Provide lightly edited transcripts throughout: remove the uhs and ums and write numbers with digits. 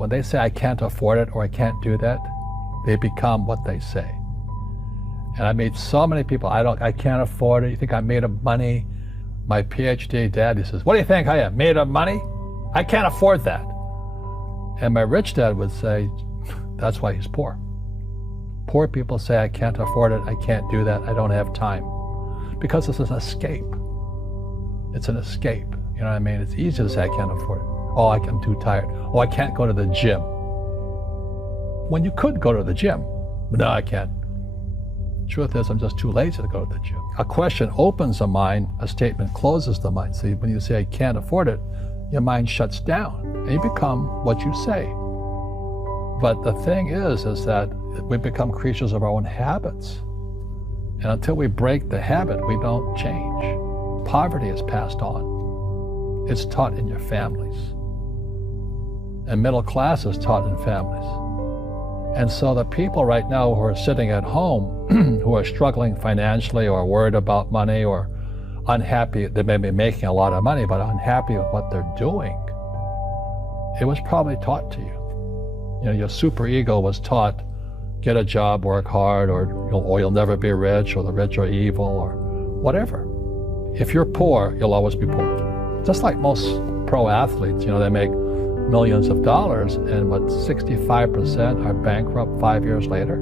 When they say I can't afford it or I can't do that, they become what they say. And I meet so many people, I can't afford it. You think I'm made of money? My PhD dad, he says, what do you think I am, made of money? I can't afford that. And my rich dad would say, that's why he's poor. Poor people say, I can't afford it, I can't do that, I don't have time. Because it's an escape. It's an escape, you know what I mean? It's easy to say I can't afford it. Oh, I'm too tired. Oh, I can't go to the gym. When you could go to the gym, but no, I can't. Truth is, I'm just too lazy to go to the gym. A question opens the mind, a statement closes the mind. See, when you say I can't afford it, your mind shuts down and you become what you say. But the thing is that we become creatures of our own habits. And until we break the habit, we don't change. Poverty is passed on. It's taught in your families. And middle class is taught in families. And so the people right now who are sitting at home, who are struggling financially or worried about money or unhappy, they may be making a lot of money, but unhappy with what they're doing, it was probably taught to you. You know, your superego was taught, get a job, work hard, or you'll never be rich, or the rich are evil, or whatever. If you're poor, you'll always be poor. Just like most pro athletes, you know, they make millions of dollars, and what, 65% are bankrupt 5 years later?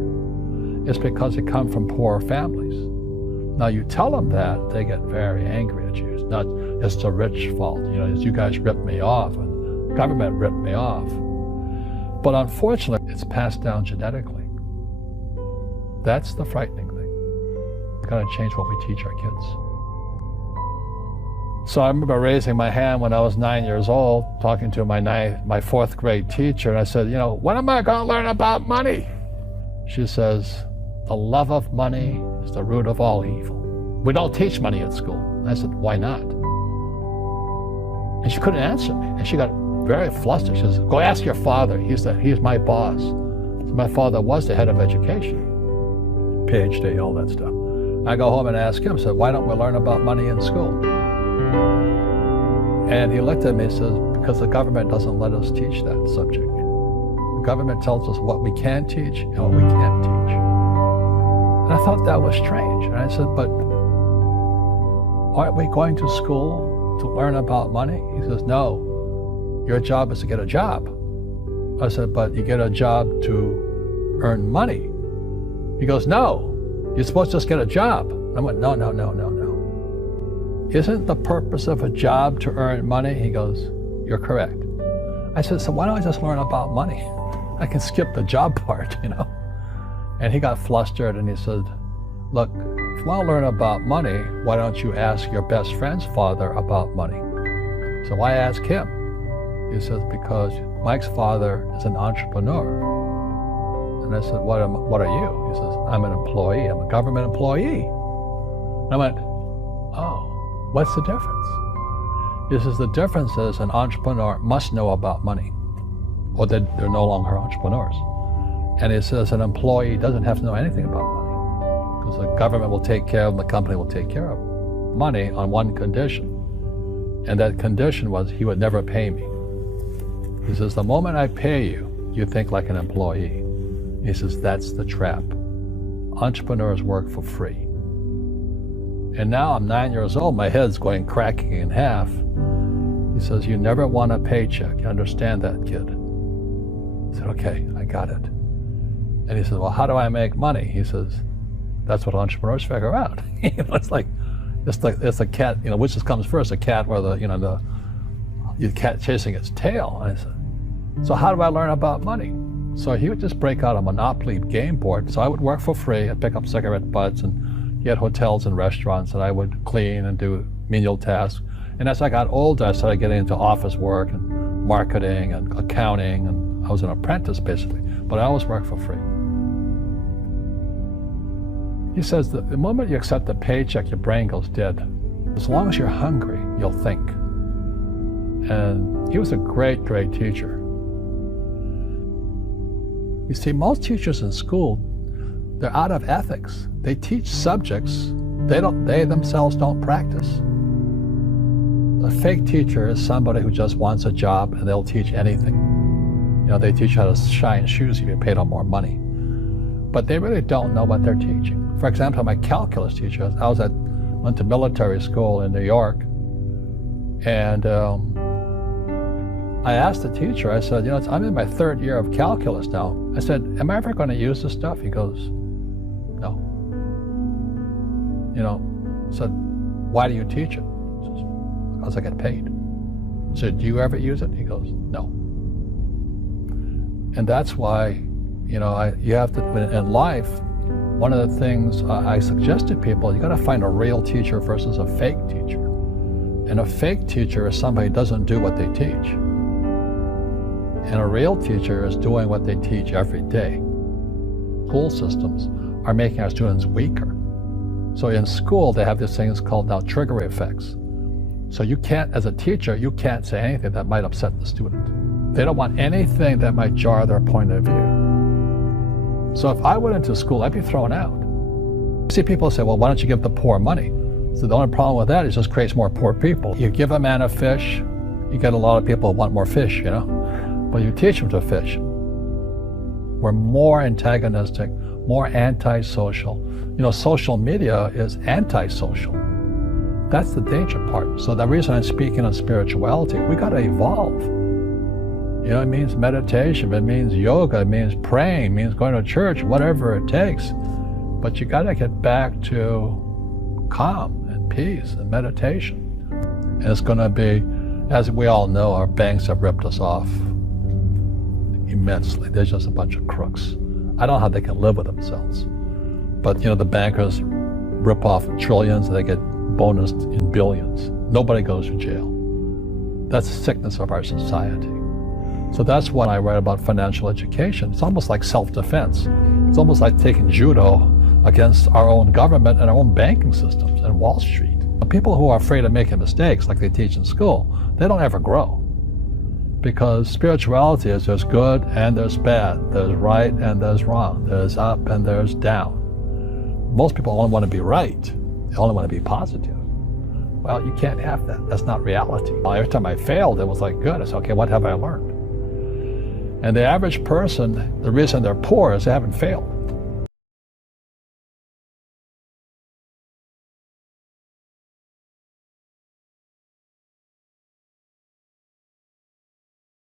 It's because they come from poor families. Now you tell them that, they get very angry at you. It's not, it's the rich fault. You know, you guys ripped me off, and the government ripped me off. But unfortunately, it's passed down genetically. That's the frightening thing. We've got to change what we teach our kids. So I remember raising my hand when I was 9 years old, talking to my fourth grade teacher, and I said, you know, when am I going to learn about money? She says, the love of money is the root of all evil. We don't teach money at school. I said, why not? And she couldn't answer me, and she got very flustered. She says, go ask your father. He's my boss. So my father was the head of education, PhD, all that stuff. I go home and ask him, I said, why don't we learn about money in school? And he looked at me and says, because the government doesn't let us teach that subject. The government tells us what we can teach and what we can't teach. And I thought that was strange. And I said, but aren't we going to school to learn about money? He says, no, your job is to get a job. I said, but you get a job to earn money. He goes, no, you're supposed to just get a job. I went, no. Isn't the purpose of a job to earn money? He goes, you're correct. I said, so why don't I just learn about money? I can skip the job part, you know? And he got flustered and he said, look, if you want to learn about money, why don't you ask your best friend's father about money? So I asked him. He says, because Mike's father is an entrepreneur. And I said, what are you? He says, I'm an employee, I'm a government employee. And I went, oh. What's the difference? He says the difference is an entrepreneur must know about money, or they're no longer entrepreneurs. And he says an employee doesn't have to know anything about money, because the government will take care of them, the company will take care of them. Money on one condition, and that condition was he would never pay me. He says, the moment I pay you, you think like an employee. He says, that's the trap. Entrepreneurs work for free. And now I'm 9 years old, my head's going cracking in half. He says, you never want a paycheck. You understand that, kid? I said, okay, I got it. And he says, well, how do I make money? He says, that's what entrepreneurs figure out. It's like a cat, you know, which comes first, a cat or the cat chasing its tail. And I said, so how do I learn about money? So he would just break out a Monopoly game board. So I would work for free. I'd pick up cigarette butts, and he had hotels and restaurants that I would clean and do menial tasks. And as I got older, I started getting into office work and marketing and accounting, and I was an apprentice basically, but I always worked for free. He says that the moment you accept a paycheck, your brain goes dead. As long as you're hungry, you'll think. And he was a great, great teacher. You see, most teachers in school, they're out of ethics. They teach subjects they themselves don't practice. A fake teacher is somebody who just wants a job and they'll teach anything. They teach you how to shine shoes if you paid them more money. But they really don't know what they're teaching. For example, my calculus teacher, went to military school in New York, and I asked the teacher, I said, I'm in my 3rd year of calculus now. I said, am I ever going to use this stuff? He goes, no. I said, why do you teach it? He says, because I get paid. I said, do you ever use it? He goes, no. And that's why, you have to, in life, one of the things I suggest to people, you got to find a real teacher versus a fake teacher. And a fake teacher is somebody who doesn't do what they teach. And a real teacher is doing what they teach every day. School systems are making our students weaker. So in school, they have these things called now trigger effects. So you can't, as a teacher, you can't say anything that might upset the student. They don't want anything that might jar their point of view. So if I went into school, I'd be thrown out. I see people say, well, why don't you give the poor money? So the only problem with that is it just creates more poor people. You give a man a fish, you get a lot of people who want more fish, But you teach them to fish. We're more antagonistic, more antisocial. Social media is antisocial. That's the danger part. So the reason I'm speaking on spirituality, we got to evolve. It means meditation, it means yoga, it means praying, it means going to church, whatever it takes. But you got to get back to calm and peace and meditation. And it's going to be, as we all know, our banks have ripped us off immensely. They're just a bunch of crooks. I don't know how they can live with themselves. But the bankers rip off trillions and they get bonused in billions. Nobody goes to jail. That's the sickness of our society. So that's why I write about financial education. It's almost like self-defense. It's almost like taking judo against our own government and our own banking systems and Wall Street. People who are afraid of making mistakes, like they teach in school, they don't ever grow. Because spirituality is there's good and there's bad, there's right and there's wrong, there's up and there's down. Most people only want to be right, they only want to be positive. Well, you can't have that, that's not reality. Every time I failed, it was like, good, I said, okay, what have I learned? And the average person, the reason they're poor is they haven't failed.